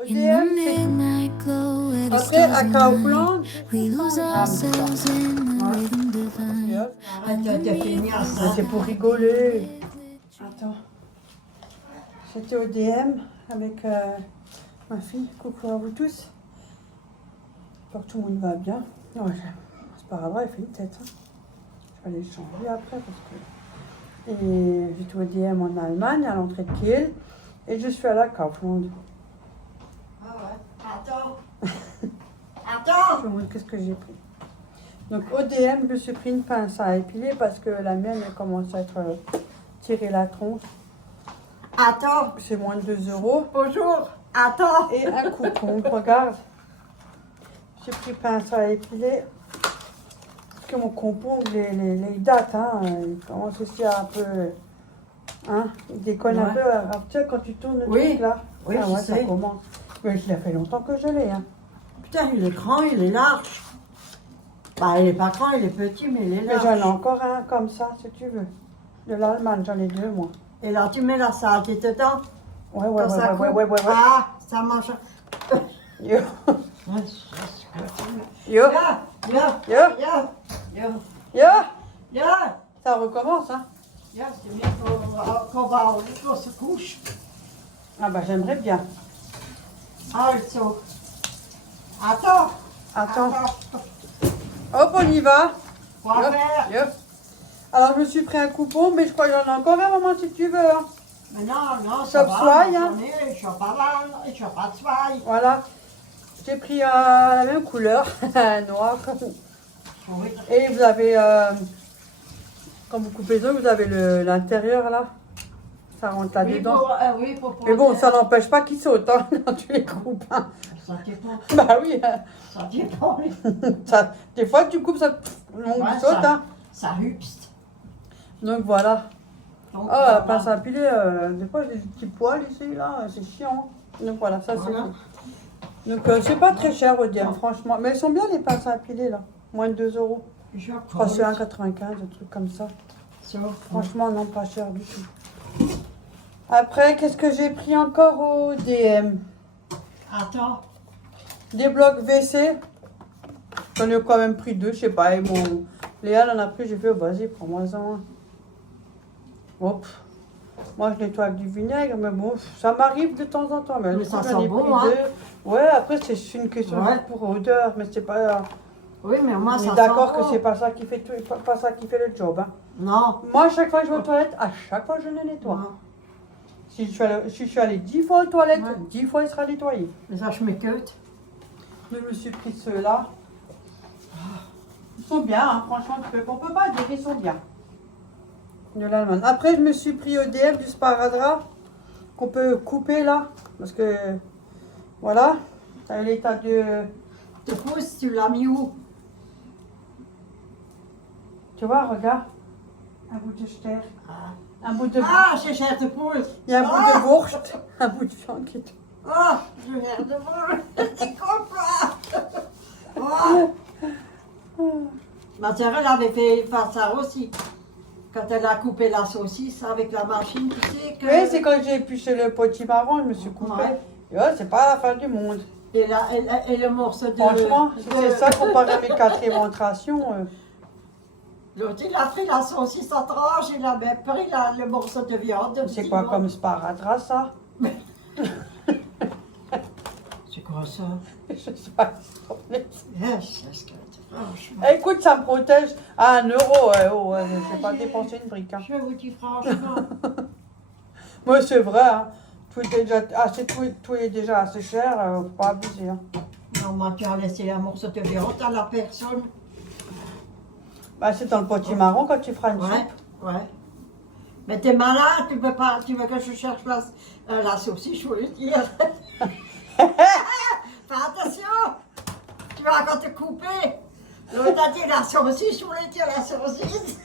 ODM, c'est après à Kaufland. C'est pour rigoler. Attends. C'était ODM avec ma fille. Coucou à vous tous. J'espère que tout le monde va bien. Ouais, c'est pas grave, elle fait une tête. Hein. Je vais aller changer après parce que. Et j'étais au DM en Allemagne, à l'entrée de Kiel. Et je suis allée à Kaufland. Ah ouais. Attends. Attends. Je vous montre qu'est-ce que j'ai pris. Donc au DM, je me suis pris une pince à épiler parce que la mienne elle commence à être tirée la tronche. Attends. C'est moins de 2 €. Bonjour. Attends. Et un coupon, regarde. J'ai pris pince à épiler. Parce que mon coupon, les dates, hein, il commence aussi à un peu. Hein, il déconne un peu. Alors, tu sais, quand tu tournes le truc là. Oui, ah, je ouais, sais. ça commence. Mais il a fait longtemps que je l'ai. Hein. Putain, il est grand, il est large. Bah, il est pas grand, il est petit, mais il est Mais large. j'en ai encore un comme ça, si tu veux. De l'Allemagne, j'en ai 2, moi. Et là, tu mets la saleté dedans. Ouais. Ouais. Ah, ça mange. Yo. Yo. Yo, yo, Yo. yo, yo, Yo. yo. Ça recommence, hein. Yo, c'est bien qu'on va qu'on se couche. Ah bah j'aimerais bien. Also. Attends. Attends. Hop, on y va. On va faire. Yo. Alors je me suis pris un coupon, mais je crois que j'en ai encore un moment si tu veux. Hein. Mais non, Shop Swai, hein. Je suis pas mal, je suis pas de Swai. Voilà. J'ai pris la même couleur, noir. Oui. Et vous avez, quand vous coupez les ongles, vous avez l'intérieur là. Ça rentre là-dedans. Oui, pour Mais bon, ça n'empêche pas qu'ils sautent hein, quand tu les coupes. Hein. Ça dépend. Bah oui. Hein. Ça dépend. Ça, des fois, tu coupes, ça l'ongle saute. Hein. Ça rupste. Donc voilà. Donc, Ah, la pince à piler, des fois, j'ai des petits poils ici, là, c'est chiant. Donc voilà, ça c'est Voilà. bon. Donc c'est pas très cher au DM, franchement. Mais elles sont bien les pinces à piler là. Moins de 2 €. Je Je crois que c'est 1,95 €, un truc comme ça. Franchement, non, pas cher du tout. Après, qu'est-ce que j'ai pris encore au DM? Attends. Des blocs WC. J'en ai quand même pris 2, je sais pas. Et bon, Léa en a pris, j'ai fait, oh, vas-y, prends-moi-en un. Hop. Moi, je nettoie avec du vinaigre, mais bon, ça m'arrive de temps en temps. Mais ça j'en ai sent bon, pris hein. 2. Ouais, après, c'est une question pour odeur, mais c'est pas. Oui, mais moi, On ça est sent d'accord que bon. c'est pas ça qui fait tout, pas ça qui fait le job. Hein. Non. Moi, à chaque fois que je vais aux toilettes, à chaque fois, je le nettoie. Non. Si je suis allée 10 fois aux toilettes, Ouais. 10 fois, il sera nettoyé. Mais ça, je m'écoute. Je me suis pris ceux-là. Ils sont bien, hein, franchement, on peut pas dire, ils sont bien. De l'Allemagne. Après, je me suis pris EDF du sparadrap qu'on peut couper là. Parce que, voilà, t'as l'état de... Te pousse, tu l'as mis où? Tu vois, regarde. Un bout de ster. Un bout de... Ah, j'ai cher de poule. Il y a un bout de wurst. Un bout de viande qui est... Oh, j'ai cher de poule. Tu comprends? Oh. Ma sœur, elle avait fait ça aussi. Quand elle a coupé la saucisse avec la machine, tu sais que... Oui, c'est quand j'ai épluché le potimarron, je me suis coupé. Ouais. Et ouais, c'est pas la fin du monde. Et, et le morceau de... Franchement, si c'est ça comparé à mes 4 éventrations. L'autre, il a pris la saucisse en tranche, il a même pris le morceau de viande. C'est quoi comme sparadrap ça? C'est quoi ça? Je sais pas. Yes, franchement. Écoute, ça me protège à 1 €. Je vais pas dépenser une brique. Hein. Je vous dis franchement. Moi, c'est vrai. Hein. Tout est déjà assez cher. Faut pas abuser. Hein. Non, moi, tu as laissé un morceau de viande à la personne. Bah, c'est dans le potimarron quand tu feras une Ouais, soupe. ouais. Mais t'es malade, tu peux pas, tu veux que je cherche la saucisse, je voulais dire. Fais attention, tu vas encore te couper. L'autre a dit la saucisse, je voulais dire la saucisse.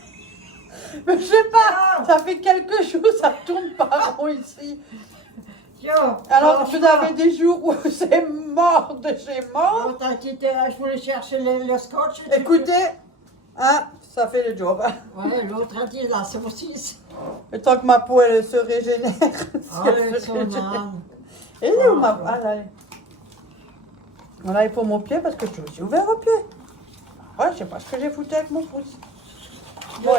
Mais je sais pas, Non. ça fait quelque chose, ça tourne pas rond ici. Yo, Alors, vous franchement. avez des jours où c'est mort de chez mort. L'autre a dit, je voulais chercher le scotch. Écoutez, hein, ça fait le job. Hein. Ouais, l'autre a dit la saucisse. Le temps que ma peau elle se régénère. Oh, le son âme. Et où ma... Ah là, voilà, et pour mon pied, parce que je suis aussi ouvert au pied. Ouais, je sais pas ce que j'ai foutu avec mon pouce. Bon,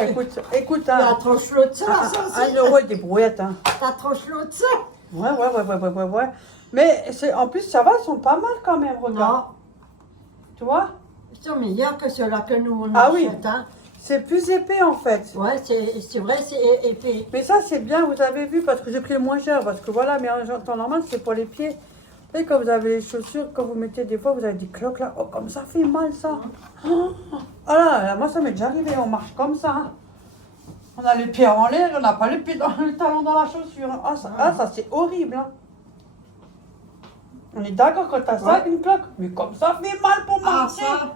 écoute, T'as hein. trop chaud de ça, ça aussi. 1 euro et des brouillettes, hein. T'as trop chaud de ça. Ouais. Mais en plus, ça va, ils sont pas mal quand même, regarde. Non, Tu vois? ils sont meilleurs que ceux-là que nous on Ah oui. achète. Hein. C'est plus épais en fait. Ouais, c'est vrai, c'est épais. Mais ça, c'est bien, vous avez vu, parce que j'ai pris le moins cher. Parce que voilà, mais en temps normal, c'est pour les pieds. Vous savez, quand vous avez les chaussures, quand vous mettez des fois, vous avez des cloques là. Oh, comme ça fait mal ça. Oh là, moi, ça m'est déjà arrivé. On marche comme ça. Hein. On a les pieds en l'air, on n'a pas les pieds dans le talon dans la chaussure. Ah, ça c'est horrible. Hein. On est d'accord quand t'as ça avec une cloque. Mais comme ça fait mal pour Ah, marcher. ça.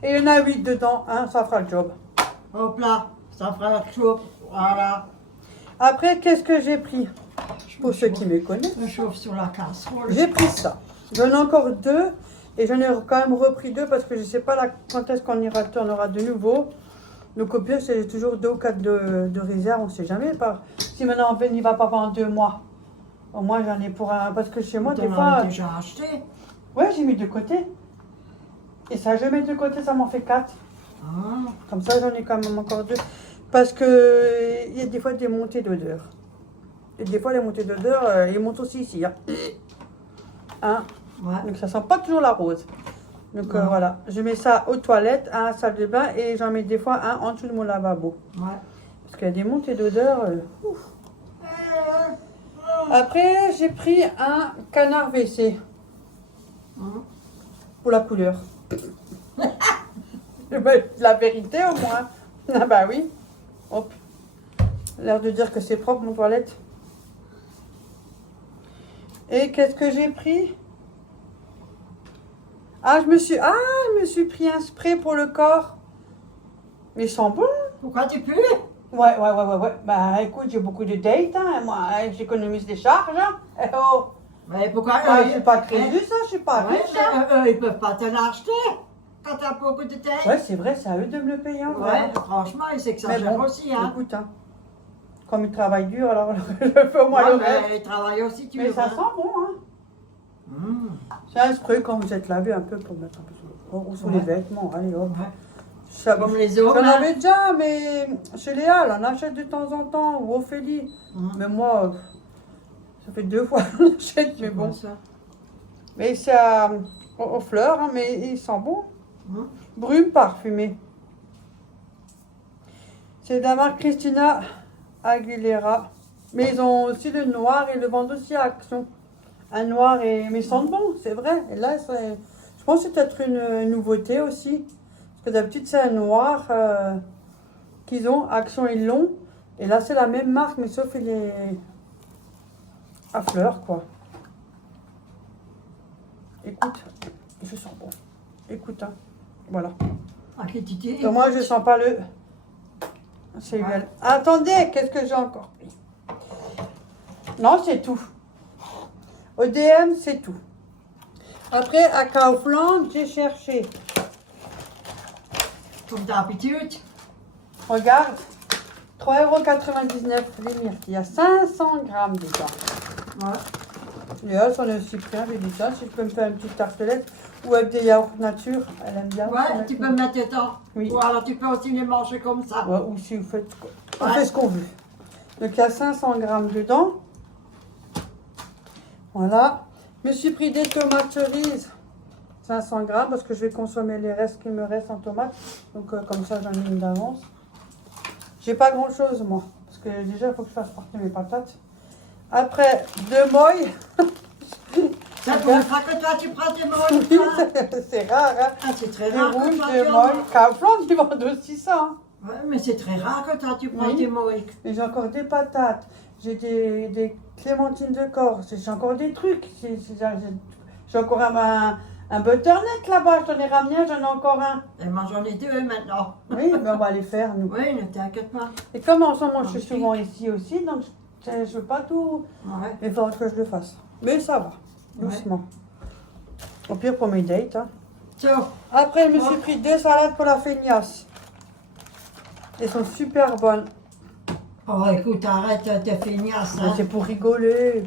Et il y en a 8 dedans, hein, ça fera le job. Hop là, ça fera chaud. Voilà. Après, qu'est-ce que j'ai pris? Pour ceux qui me connaissent, Je chauffe sur la casserole. j'ai pris ça. J'en ai encore 2 et j'en ai quand même repris 2 parce que je ne sais pas quand est-ce qu'on en aura de nouveau. Donc au pire, c'est toujours 2 ou 4 de réserve, on ne sait jamais. Si maintenant on n'y va pas pendant 2 mois, au moins j'en ai pour un. Parce que chez moi, des T'en fois. as déjà acheté. Ouais, j'ai mis de côté. Et ça, je mets de côté, ça m'en fait 4. Ah, Comme ça, j'en ai quand même encore 2. Parce que il y a des fois des montées d'odeur. Et des fois, les montées d'odeur, ils montent aussi ici. Hein. ouais. Donc, ça sent pas toujours la rose. Donc, Non. voilà. Je mets ça aux toilettes, à la salle de bain et j'en mets des fois un en dessous de mon lavabo. Ouais. Parce qu'il y a des montées d'odeur. Ouf. Après, j'ai pris un canard WC Hum. pour la couleur. La vérité, au moins. Ah bah oui. Hop. L'air de dire que c'est propre, mon toilette. Et qu'est-ce que j'ai pris? Je me suis pris un spray pour le corps. Mais il sent bon. Pourquoi tu pues? Ouais. Bah écoute, j'ai beaucoup de dates, hein. Moi, j'économise des charges. Hein. Eh oh. Mais pourquoi Je suis pas crédule, ça, je suis pas Ouais, riche. Hein. mais eux, ils peuvent pas te l'acheter quand t'as beaucoup de tête. Ouais, c'est vrai, c'est à eux de me le payer. Hein, Ouais, franchement, ils s'exagèrent aussi. Hein. Écoute, hein. Comme ils travaillent dur, alors je fais au moins Ouais, le reste. mais ils travaillent aussi, tu Mais ça vois. sent bon, hein. Mmh. C'est un spray quand vous êtes lavé un peu pour mettre un peu sous les Ouais. vêtements. Allez, hop. Ouais. Ça, Comme les hommes. j'en hein. avais déjà, mais chez Léa, on achète de temps en temps, ou Ophélie. Mmh. Mais moi, ça fait 2 fois qu'on achète, mais bon. Ça. Mais c'est aux fleurs, hein, mais il sent bon. Mmh. Brume parfumée. C'est de la marque Christina Aguilera. Mais ils ont aussi le noir et le vendent aussi à Action. Un noir et... Mais ils sentent bon, c'est vrai. Et là, je pense que c'est peut-être une nouveauté aussi. Parce que d'habitude, c'est un noir qu'ils ont. Action, ils l'ont. Et là, c'est la même marque, mais sauf il est à fleurs, quoi. Écoute, je sens bon. Écoute, hein. Voilà. Ah, que tu dis. Donc moi, je sens pas le... C'est Ouais. égal. Attendez, qu'est-ce que j'ai encore pris? Non, c'est tout. ODM, c'est tout. Après, à Kaufland, j'ai cherché. Comme d'habitude. Regarde, 3,99 € les myrtilles. Il y a 500 grammes dedans. Ouais. Et elle s'en est aussi pris un, j'ai dit ça. Si je peux me faire une petite tartelette ou avec des yaourts nature, elle aime bien. Ouais, tu peux mettre dedans. Oui. Ou alors tu peux aussi les manger comme ça. Ouais, ou si vous faites... On Ouais. fait ce qu'on veut. Donc il y a 500 grammes dedans. Voilà. Je me suis pris des tomates cerises. 500 grammes parce que je vais consommer les restes qui me restent en tomates. Donc comme ça j'en ai une d'avance. J'ai pas grand chose moi. Parce que déjà il faut que je fasse partir mes patates. Après, 2 moilles. C'est pour ça que toi tu prends des mots. C'est rare, hein. Ah, c'est très Des rare que rouges, toi des tu en moilles. Kaufland, ils vendent aussi ça. Hein. Ouais, mais c'est très rare que toi tu prends Oui. des mots. Et j'ai encore des patates, j'ai des clémentines de Corse, j'ai encore des trucs. J'ai encore un butternut là-bas, je t'en ai ramené un, j'en ai encore un. Et moi j'en ai 2 maintenant. Oui, mais on va les faire nous. Oui, ne t'inquiète pas. Et comme en ce moment je suis souvent ici aussi, donc je veux pas tout. Ouais. Mais il faudra que je le fasse. Mais ça va, doucement. Au pire pour mes dates. Hein. So, Après, je me suis pris 2 salades pour la feignasse. Elles sont super bonnes. oh écoute, arrête de feignasse. Mais Hein. c'est pour rigoler.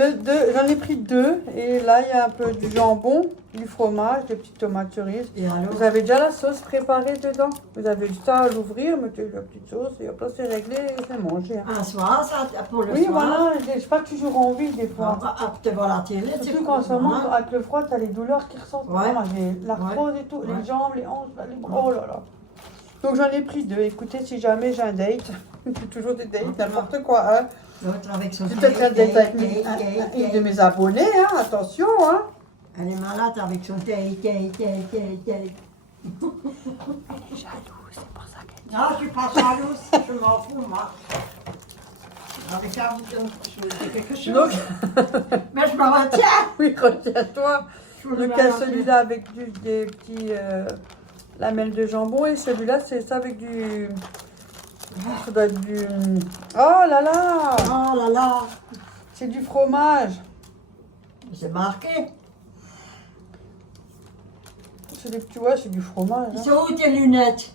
J'en ai pris 2. Et là, il y a un peu du jambon, du fromage, des petites tomates cerises. Et alors? Vous avez déjà la sauce préparée dedans. Vous avez juste à l'ouvrir, mettez la petite sauce et hop là, c'est réglé et c'est mangé. Hein. Un soir, ça, pour le Oui, soir. voilà. Je sais pas toujours envie des fois. Devant la télé, Surtout qu'en ce moment, avec le froid, t'as les douleurs qui ressortent. Ouais. Moi, j'ai l'arthrose et tout, Ouais. les jambes, les hanches, les bras, oh là là. Donc j'en ai pris 2. Écoutez, si jamais j'ai un date, j'ai toujours des dates, n'importe quoi. Hein. L'autre avec son J'ai peut-être un date avec une de mes abonnés, hein, attention. Hein. Elle est malade avec son date. Elle est jalouse, c'est pour ça qu'elle dit. Non, je suis pas jalouse, je m'en fous, moi. Avec un bouton, je dis quelque chose. Donc, Mais je me retiens. oui, retiens-toi. Je me Lequel, retiens. celui-là avec des petits lamelles de jambon et celui-là, c'est ça avec du... Ça doit être du... Oh là là! Oh là là, C'est du fromage. c'est marqué. C'est des petits... Ouais, c'est du fromage. Ils Hein. sont où tes lunettes?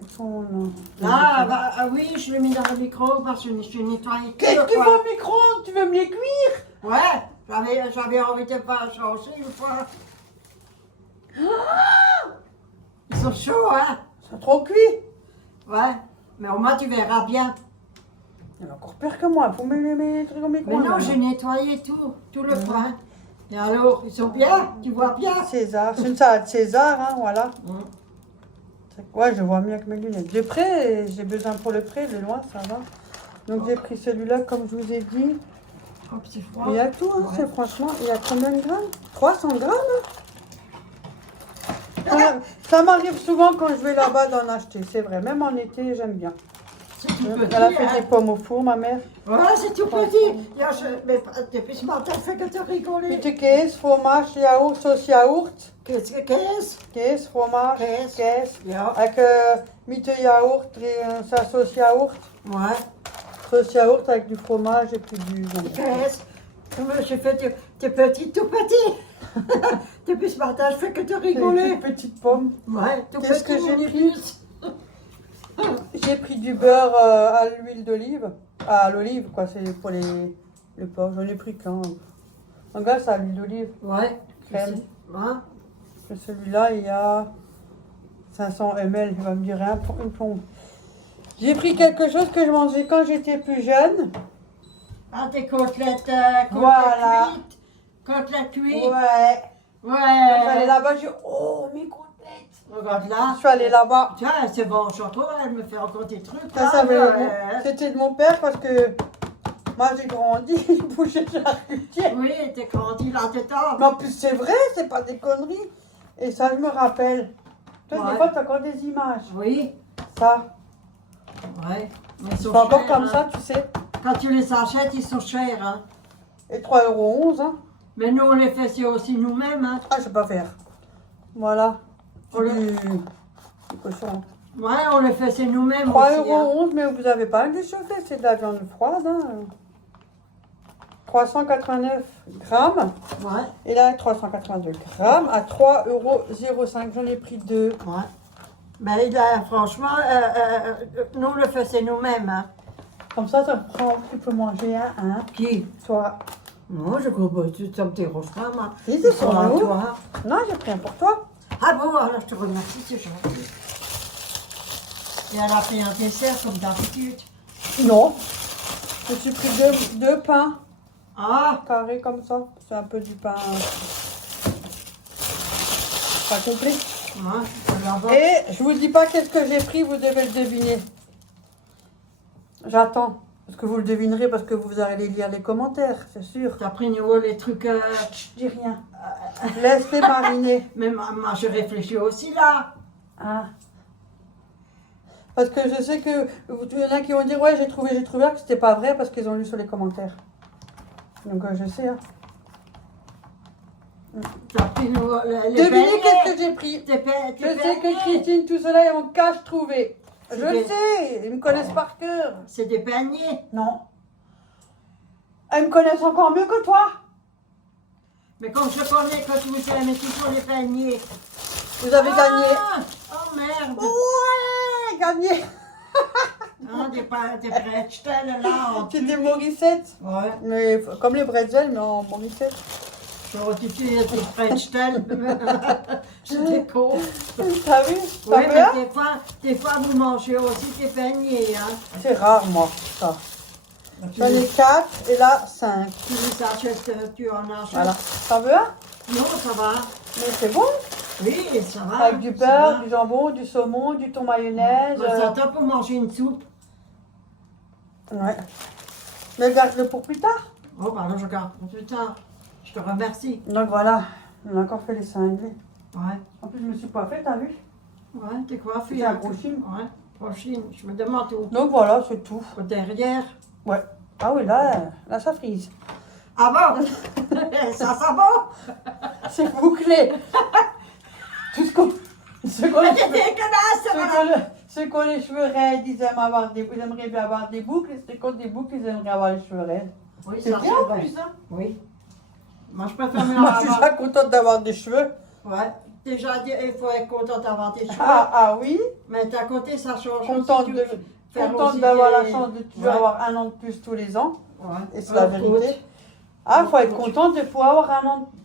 Ils sont là. Ah, bah ah oui, je l'ai mis dans le micro parce que je suis nettoyée. Qu'est-ce qu'il faut au micro? Tu veux me les cuire? Ouais, j'avais envie de pas changer une fois. Ils sont chauds, hein? Ils sont trop cuits. Ouais, mais au moins tu verras bien. Il y en a encore pire que moi. Faut mettre les trucs au micro. Mais non, j'ai nettoyé tout le coin. Et alors, ils sont bien? Tu vois bien? César. C'est une salade César, hein, voilà. Hum. Ouais, je vois mieux avec mes lunettes. De près, j'ai besoin pour le près, de loin, ça va. Donc j'ai pris celui-là, comme je vous ai dit. Oh, c'est froid. Il y a tout, hein, Ouais. c'est franchement, il y a combien de grammes? 300 grammes hein. Ça m'arrive souvent quand je vais là-bas d'en acheter, c'est vrai. Même en été, j'aime bien. C'est tout petit, Elle a fait hein? des pommes au four, ma mère. Voilà, c'est tout petit. Mais depuis ce matin, elle fait que te rigoler. Petit caisse, fromage, yaourt, sauce yaourt. Qu'est-ce? Caisse, fromage, Caisse. caisse. Ja. Avec mythe yaourt et sa sauce yaourt. Ouais. Sauce yaourt avec du fromage et puis du jambon. Qu'est-ce? J'ai fait tes petits, tout petits. Depuis ce matin, je fais que te Des rigoler. petites pommes. Ouais, tout Qu'est-ce petit, que j'ai mon pris? épice. J'ai pris du beurre à l'huile d'olive. À l'olive, quoi, c'est pour le porc. J'en ai pris qu'un. Regarde, c'est à l'huile d'olive. Ouais. Crème. Ouais. Et celui-là, il y a 500 ml. Il va me dire rien pour une plombe. J'ai pris quelque chose que je mangeais quand j'étais plus jeune. Ah, tes côtelettes, Voilà. cuites. Côtelettes cuites. Ouais. Quand j'allais Ouais. là-bas, j'ai dit, oh, mes côtelettes. Regarde là. Je suis allée là-bas. Tiens, c'est bon, chanton, elle me fait encore des trucs. Ça, là, ça veut- ouais. C'était de mon père parce que moi, j'ai grandi, je bougeais charcutier. Oui, t'es grandi là-dedans. Mais en plus, c'est vrai, c'est pas des conneries. Et ça, je me rappelle. Toi, Ouais. des fois, t'as encore des images. Oui. Ça, Ouais. Mais ils c'est sont pas encore chers, comme hein. ça, tu sais. Quand tu les achètes, ils sont chers. Hein. Et 3,11 €. Hein. Mais nous, on les fait c'est aussi nous-mêmes. Hein. Ah, je sais pas faire. Voilà. Oh là. Du cochon. Ouais, on les fait c'est nous-mêmes 3,11 aussi. Hein. €, mais vous avez pas un déchauffé, c'est de la viande froide. Hein. 389 grammes. Ouais. Et là, 382 grammes à 3,05 €. J'en ai pris 2. Ouais. Mais là, franchement, nous, on le fait c'est nous-mêmes. Hein. Comme ça prend, tu peux manger un, Qui? toi. Non, je crois pas. Ça me dérange pas, moi. Si, c'est Ils sont à pour nous. toi. Non, j'ai pris un pour toi. Ah bon, alors je te remercie, c'est gentil. Et elle a fait un dessert comme d'habitude. Non. Je me suis pris deux pains Ah, carrés comme ça. C'est un peu du pain. Pas complet. ouais, alors, Et je vous dis pas qu'est-ce que j'ai pris, vous devez le deviner. J'attends. Parce que vous le devinerez, parce que vous allez lire les commentaires, c'est sûr. t'as pris nouveau les trucs. Je dis rien. Laisse-les mariner. Mais moi, je réfléchis aussi là. Ah. Parce que je sais que il y en a qui vont dire ouais j'ai trouvé que c'était pas vrai parce qu'ils ont lu sur les commentaires. Donc je sais. Hein. T'as pris nouveau les Devinez beignets. qu'est-ce que j'ai pris. Tes Je sais que Christine, tout cela, ils ont cache trouvé. Je C'est le des- sais, ils me connaissent par cœur. C'est des beignets. Non. Ils me connaissent encore mieux que toi. Mais comme je connais quand tu vous aimez toujours les beignets. Vous avez gagné. Oh merde. Ouais, gagné. Hein, des bretzels là en C'est des Morissettes. Ouais. Mais comme les bretzels, mais en Morissette. J'aurais dit des bretzels. C'était con. T'as vu? Ça Oui, peut, mais hein? des fois vous mangez aussi des beignets. Hein. C'est rare, moi, ça. J'en ai 4 et là 5. Tu les achètes, tu en achètes. Voilà. Ça veut, hein? Non, ça va. Mais c'est bon. Oui, ça va. Avec du ça beurre, va. du jambon, du saumon, du thon mayonnaise. Bah, ça t'a pour manger une soupe. Ouais. Mais garde-le pour plus tard. Oh, bah là, je garde pour plus tard. Je te remercie. Donc voilà, on a encore fait les cinglés. Ouais. En plus, je me suis pas fait, t'as vu? Ouais, t'es coiffée. C'est un gros film. Ouais, prochaine. Je me demande où. Donc voilà, c'est tout. Derrière. Ouais. Ah oui, là ça frise. Ah bon? Ça sent bon? C'est bouclé. Tout ce qu'on... Ceux qui ont les Mais t'es cheveux... dégueulasse, Ceux voilà. qui ont ceux qui ont les cheveux raides, ils aimeraient bien avoir des boucles. Et ceux qui ont des boucles, ils aimeraient avoir les cheveux raides. Oui, C'est ça bien c'est en vrai. plus, hein. Oui. Moi, je préfère mieux en Moi, je suis avoir. déjà contente d'avoir des cheveux. Ouais. Déjà, il faut être content d'avoir des cheveux. Ah oui. Mais d'un côté, ça change Contente aussi. de... Faire Contente aussi d'avoir des- la chance de toujours Ouais. avoir un an de plus tous les ans. Ouais. Et c'est la vérité. Écoute. Ah, faut être content de pouvoir avoir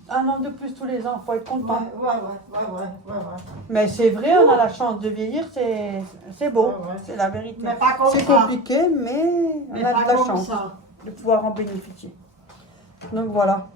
un an de plus tous les ans. Faut être Ouais, content. ouais. Mais c'est vrai, on a la chance de vieillir, c'est beau. Ouais, ouais. C'est la vérité. Mais pas comme C'est ça. compliqué, mais on Mais a pas de la comme chance ça. de pouvoir en bénéficier. Donc voilà.